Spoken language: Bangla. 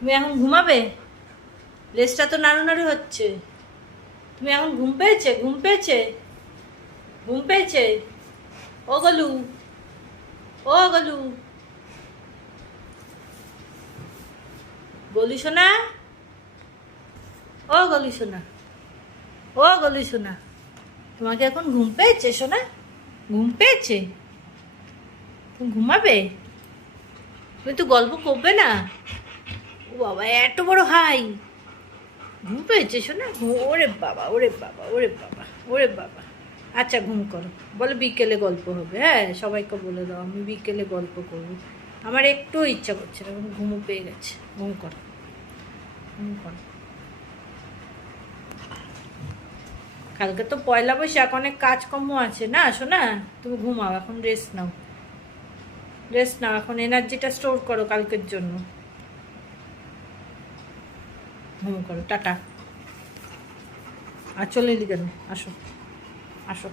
তুমি এখন ঘুমাবে? লেজটা তো নাড়ু নাড়ু হচ্ছে। তুমি এখন ঘুম পেয়েছে? ঘুম পেয়েছে? ঘুম পেয়েছে? ও গলু, ও গলু, গলু সোনা, ও গলু সোনা, ও গলু সোনা, তোমাকে এখন ঘুম পেয়েছে সোনা? ঘুম পেয়েছে? তুমি ঘুমাবে? তুমি তো গল্প করবে না? ও বাবা, এত বড় হাই! ঘুম পেয়েছে শোনা? ওরে বাবা, ওরে বাবা, ওরে বাবা, ওরে বাবা। আচ্ছা, ঘুম করো। বলো বিকেলে গল্প হবে। হ্যাঁ, সবাইকে বলে দাও আমি বিকেলে গল্প করবো। আমার একটু ইচ্ছা করছে না, ঘুমও পেয়ে গেছে। ঘুম করো, ঘুম করো। কালকে তো পয়লা বৈশাখ, অনেক কাজকর্ম আছে না শোনা? তুমি ঘুমাও এখন, রেস্ট নাও, রেস্ট নাও এখন, এনার্জিটা স্টোর করো কালকের জন্য। ঘুম করো, টাটা। আর চলে এলি কেন? আসো, আসো।